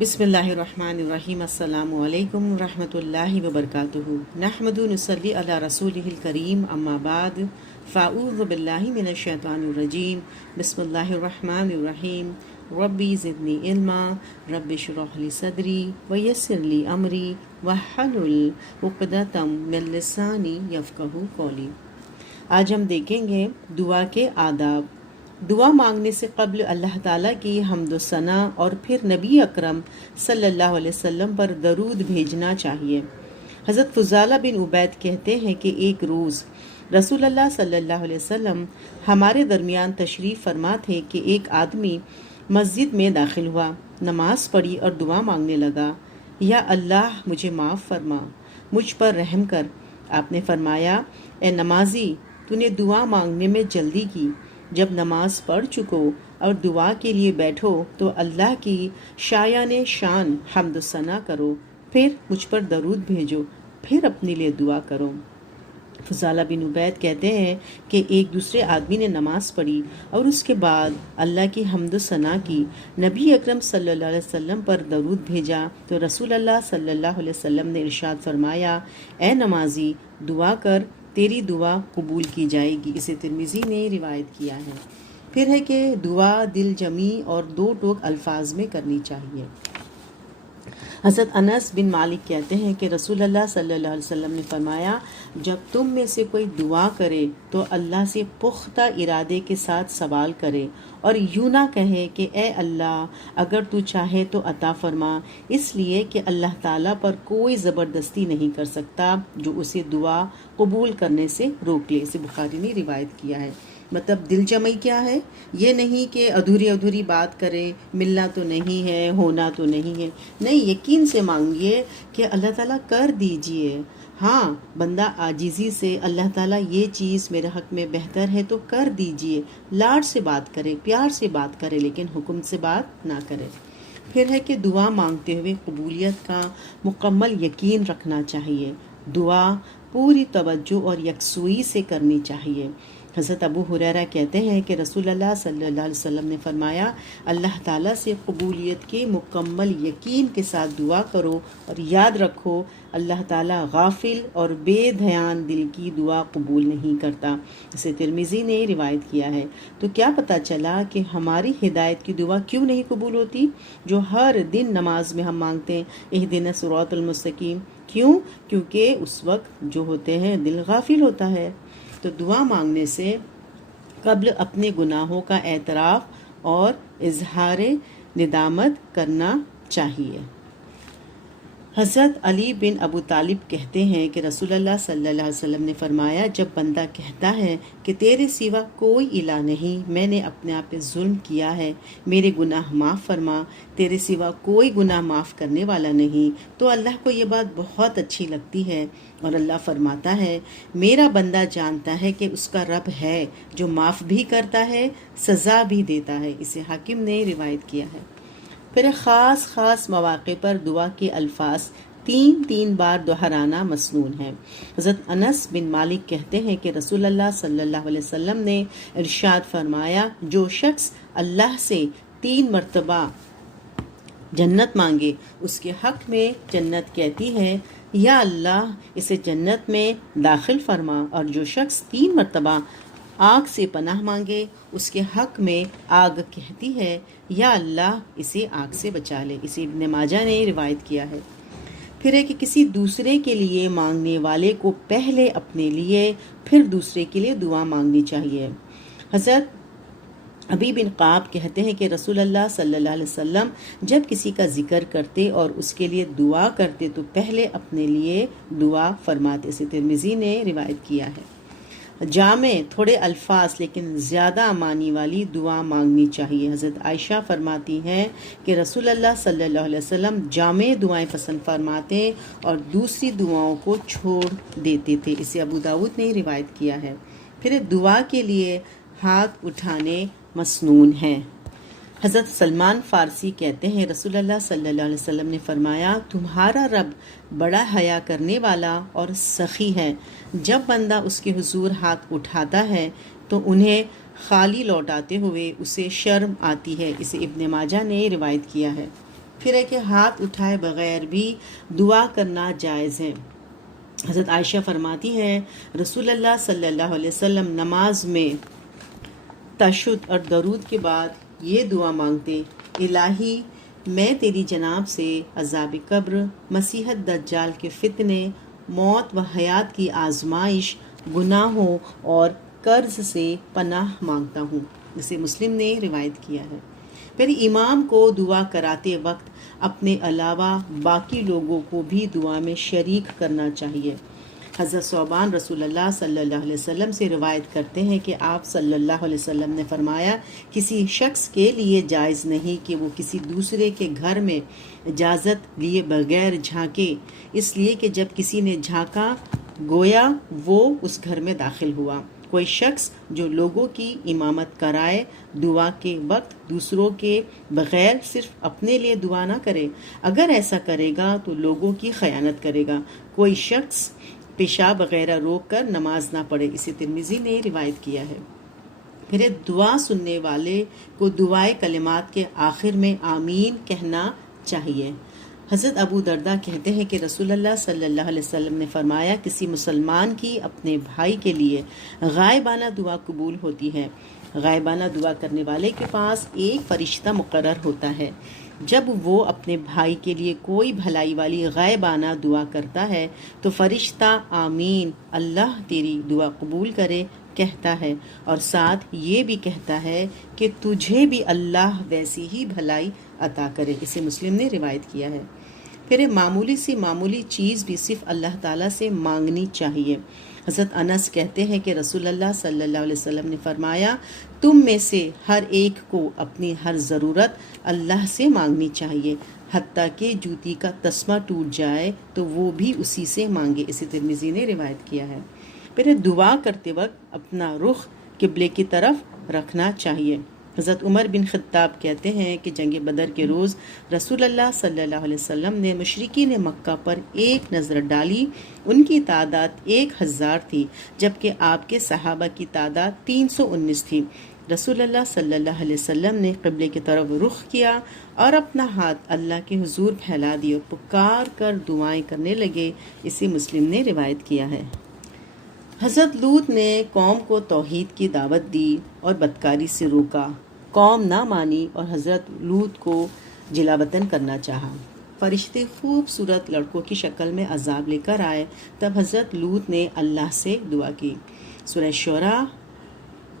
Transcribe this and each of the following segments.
بسم اللہ الرحمن الرحیم السلام علیکم ورحمۃ اللہ وبرکاتہ نحمد نصلی علی رسولہ الکریم اما بعد فاعوذ باللہ من الشیطان الرجیم بسم اللہ الرحمن الرحیم ربی زدنی علما رب اشرح لی صدری ویسر لی امری واحلل عقدۃ من لسانی یفقہوا قولی۔ آج ہم دیکھیں گے دعا کے آداب۔ دعا مانگنے سے قبل اللہ تعالیٰ کی حمد و ثنا اور پھر نبی اکرم صلی اللہ علیہ وسلم پر درود بھیجنا چاہیے۔ حضرت فضالہ بن عبید کہتے ہیں کہ ایک روز رسول اللہ صلی اللہ علیہ وسلم ہمارے درمیان تشریف فرما تھے کہ ایک آدمی مسجد میں داخل ہوا، نماز پڑھی اور دعا مانگنے لگا، یا اللہ مجھے معاف فرما، مجھ پر رحم کر۔ آپ نے فرمایا، اے نمازی، تو نے دعا مانگنے میں جلدی کی۔ جب نماز پڑھ چکو اور دعا کے لیے بیٹھو تو اللہ کی شایان شان حمد و ثنا کرو، پھر مجھ پر درود بھیجو، پھر اپنے لیے دعا کرو۔ فضالہ بن عبید کہتے ہیں کہ ایک دوسرے آدمی نے نماز پڑھی اور اس کے بعد اللہ کی حمد و ثنا کی، نبی اکرم صلی اللہ علیہ وسلم پر درود بھیجا تو رسول اللہ صلی اللہ علیہ وسلم نے ارشاد فرمایا، اے نمازی، دعا کر، تیری دعا قبول کی جائے گی۔ اسے ترمذی نے روایت کیا ہے۔ پھر ہے کہ دعا دل جمی اور دو ٹوک الفاظ میں کرنی چاہیے۔ حضرت انس بن مالک کہتے ہیں کہ رسول اللہ صلی اللہ علیہ وسلم نے فرمایا، جب تم میں سے کوئی دعا کرے تو اللہ سے پختہ ارادے کے ساتھ سوال کرے اور یوں نہ کہے کہ اے اللہ اگر تو چاہے تو عطا فرما، اس لیے کہ اللہ تعالیٰ پر کوئی زبردستی نہیں کر سکتا جو اسے دعا قبول کرنے سے روک لے۔ اسے بخاری نے روایت کیا ہے۔ مطلب دل جمعی کیا ہے؟ یہ نہیں کہ ادھوری بات کریں، ملنا تو نہیں ہے، ہونا تو نہیں ہے، نہیں، یقین سے مانگیے کہ اللہ تعالیٰ کر دیجئے۔ ہاں، بندہ عاجزی سے اللہ تعالیٰ یہ چیز میرے حق میں بہتر ہے تو کر دیجئے، لاڈ سے بات کرے، پیار سے بات کرے، لیکن حکم سے بات نہ کرے۔ پھر ہے کہ دعا مانگتے ہوئے قبولیت کا مکمل یقین رکھنا چاہیے۔ دعا پوری توجہ اور یکسوئی سے کرنی چاہیے۔ حضرت ابو ہریرہ کہتے ہیں کہ رسول اللہ صلی اللہ علیہ وسلم نے فرمایا، اللہ تعالیٰ سے قبولیت کے مکمل یقین کے ساتھ دعا کرو اور یاد رکھو اللہ تعالیٰ غافل اور بے دھیان دل کی دعا قبول نہیں کرتا۔ اسے ترمذی نے روایت کیا ہے۔ تو کیا پتہ چلا کہ ہماری ہدایت کی دعا کیوں نہیں قبول ہوتی جو ہر دن نماز میں ہم مانگتے ہیں، اہدنا الصراط المستقیم؟ کیوں؟ کیونکہ اس وقت جو ہوتے ہیں دل غافل ہوتا ہے۔ تو دعا مانگنے سے قبل اپنے گناہوں کا اعتراف اور اظہار ندامت کرنا چاہیے۔ حضرت علی بن ابو طالب کہتے ہیں کہ رسول اللہ صلی اللہ علیہ وسلم نے فرمایا، جب بندہ کہتا ہے کہ تیرے سوا کوئی الہ نہیں، میں نے اپنے آپ پہ ظلم کیا ہے، میرے گناہ معاف فرما، تیرے سوا کوئی گناہ معاف کرنے والا نہیں، تو اللہ کو یہ بات بہت اچھی لگتی ہے اور اللہ فرماتا ہے، میرا بندہ جانتا ہے کہ اس کا رب ہے جو معاف بھی کرتا ہے، سزا بھی دیتا ہے۔ اسے حاکم نے روایت کیا ہے۔ پھر خاص مواقع پر دعا کے الفاظ تین بار دہرانا مسنون ہے۔ حضرت انس بن مالک کہتے ہیں کہ رسول اللہ صلی اللہ علیہ وسلم نے ارشاد فرمایا، جو شخص اللہ سے 3 مرتبہ جنت مانگے، اس کے حق میں جنت کہتی ہے، یا اللہ اسے جنت میں داخل فرما، اور جو شخص 3 مرتبہ آگ سے پناہ مانگے، اس کے حق میں آگ کہتی ہے، یا اللہ اسے آگ سے بچا لے۔ اسے ابن ماجہ نے روایت کیا ہے۔ پھر ہے کہ کسی دوسرے کے لیے مانگنے والے کو پہلے اپنے لیے پھر دوسرے کے لیے دعا مانگنی چاہیے۔ حضرت ابی بن قعب کہتے ہیں کہ رسول اللہ صلی اللہ علیہ وسلم جب کسی کا ذکر کرتے اور اس کے لیے دعا کرتے تو پہلے اپنے لیے دعا فرماتے۔ اسے ترمذی نے روایت کیا ہے۔ جامع تھوڑے الفاظ لیکن زیادہ معنی والی دعا مانگنی چاہیے۔ حضرت عائشہ فرماتی ہیں کہ رسول اللہ صلی اللہ علیہ وسلم جامع دعائیں پسند فرماتے اور دوسری دعاؤں کو چھوڑ دیتے تھے۔ اسے ابو داؤد نے روایت کیا ہے۔ پھر دعا کے لیے ہاتھ اٹھانے مسنون ہیں۔ حضرت سلمان فارسی کہتے ہیں رسول اللہ صلی اللہ علیہ وسلم نے فرمایا، تمہارا رب بڑا حیا کرنے والا اور سخی ہے، جب بندہ اس کے حضور ہاتھ اٹھاتا ہے تو انہیں خالی لوٹاتے ہوئے اسے شرم آتی ہے۔ اسے ابن ماجہ نے روایت کیا ہے۔ پھر ہے کہ ہاتھ اٹھائے بغیر بھی دعا کرنا جائز ہے۔ حضرت عائشہ فرماتی ہے رسول اللہ صلی اللہ علیہ وسلم نماز میں تشہد اور درود کے بعد یہ دعا مانگتے: الہی میں تیری جناب سے عذاب قبر، مسیحت دجال کے فتنے، موت و حیات کی آزمائش، گناہوں اور قرض سے پناہ مانگتا ہوں۔ اسے مسلم نے روایت کیا ہے۔ پھر امام کو دعا کراتے وقت اپنے علاوہ باقی لوگوں کو بھی دعا میں شریک کرنا چاہیے۔ حضرت ثوبان رسول اللہ صلی اللہ علیہ وسلم سے روایت کرتے ہیں کہ آپ صلی اللہ علیہ وسلم نے فرمایا: کسی شخص کے لیے جائز نہیں کہ وہ کسی دوسرے کے گھر میں اجازت لیے بغیر جھانکے، اس لیے کہ جب کسی نے جھانکا گویا وہ اس گھر میں داخل ہوا۔ کوئی شخص جو لوگوں کی امامت کرائے دعا کے وقت دوسروں کے بغیر صرف اپنے لیے دعا نہ کرے، اگر ایسا کرے گا تو لوگوں کی خیانت کرے گا۔ کوئی شخص پیشاب وغیرہ روک کر نماز نہ پڑھے، اسے ترمذی نے روایت کیا ہے۔ پھر دعا سننے والے کو دعائے کلمات کے آخر میں آمین کہنا چاہیے۔ حضرت ابو درداء کہتے ہیں کہ رسول اللہ صلی اللہ علیہ وسلم نے فرمایا: کسی مسلمان کی اپنے بھائی کے لیے غائبانہ دعا قبول ہوتی ہے۔ غائبانہ دعا کرنے والے کے پاس ایک فرشتہ مقرر ہوتا ہے۔ جب وہ اپنے بھائی کے لیے کوئی بھلائی والی غائبانہ دعا کرتا ہے تو فرشتہ آمین، اللہ تیری دعا قبول کرے، کہتا ہے، اور ساتھ یہ بھی کہتا ہے کہ تجھے بھی اللہ ویسی ہی بھلائی عطا کرے۔ اسے مسلم نے روایت کیا ہے۔ پھر معمولی سی معمولی چیز بھی صرف اللہ تعالیٰ سے مانگنی چاہیے۔ حضرت انس کہتے ہیں کہ رسول اللہ صلی اللہ علیہ وسلم نے فرمایا: تم میں سے ہر ایک کو اپنی ہر ضرورت اللہ سے مانگنی چاہیے، حتیٰ کہ جوتی کا تسمہ ٹوٹ جائے تو وہ بھی اسی سے مانگے۔ اسے ترمذی نے روایت کیا ہے۔ پھر دعا کرتے وقت اپنا رخ قبلے کی طرف رکھنا چاہیے۔ حضرت عمر بن خطاب کہتے ہیں کہ جنگ بدر کے روز رسول اللہ صلی اللہ علیہ وسلم نے مشرکین مکہ پر ایک نظر ڈالی۔ ان کی تعداد 1000 تھی، جبکہ آپ کے صحابہ کی تعداد 319 تھی۔ رسول اللہ صلی اللہ علیہ وسلم نے قبلے کی طرف رخ کیا اور اپنا ہاتھ اللہ کے حضور پھیلا دیا اور پکار کر دعائیں کرنے لگے۔ اسے مسلم نے روایت کیا ہے۔ حضرت لوط نے قوم کو توحید کی دعوت دی اور بدکاری سے روکا۔ قوم نہ مانی اور حضرت لوط کو جلا وطن کرنا چاہا۔ فرشتے خوبصورت لڑکوں کی شکل میں عذاب لے کر آئے، تب حضرت لوط نے اللہ سے دعا کی۔ سورہ شعراء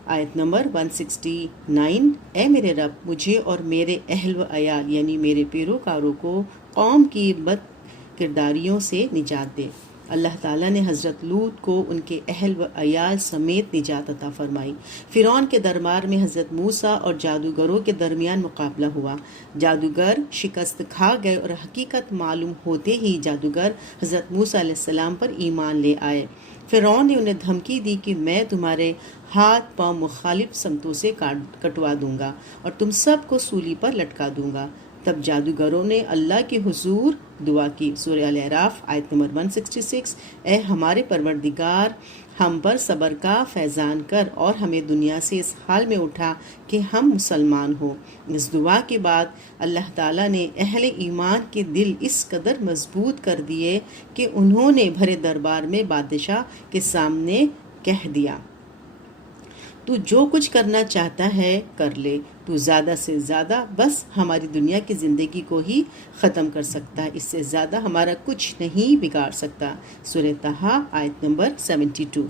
آیت نمبر 169: اے میرے رب، مجھے اور میرے اہل و عیال یعنی میرے پیروکاروں کو قوم کی بد کرداریوں سے نجات دے۔ اللہ تعالیٰ نے حضرت لوط کو ان کے اہل و عیال سمیت نجات عطا فرمائی۔ فرعون کے دربار میں حضرت موسیٰ اور جادوگروں کے درمیان مقابلہ ہوا۔ جادوگر شکست کھا گئے اور حقیقت معلوم ہوتے ہی جادوگر حضرت موسیٰ علیہ السلام پر ایمان لے آئے۔ فرعون نے انہیں دھمکی دی کہ میں تمہارے ہاتھ پاؤں مخالف سمتوں سے کٹوا دوں گا اور تم سب کو سولی پر لٹکا دوں گا۔ تب جادوگروں نے اللہ کے حضور دعا کی۔ سورہ الاعراف آیت نمبر 166: اے ہمارے پروردگار، ہم پر صبر کا فیضان کر اور ہمیں دنیا سے اس حال میں اٹھا کہ ہم مسلمان ہوں۔ اس دعا کے بعد اللہ تعالیٰ نے اہل ایمان کے دل اس قدر مضبوط کر دیے کہ انہوں نے بھرے دربار میں بادشاہ کے سامنے کہہ دیا: تو جو کچھ کرنا چاہتا ہے کر لے، تو زیادہ سے زیادہ بس ہماری دنیا کی زندگی کو ہی ختم کر سکتا ہے، اس سے زیادہ ہمارا کچھ نہیں بگاڑ سکتا۔ سورہ طٰہٰ آیت نمبر 72۔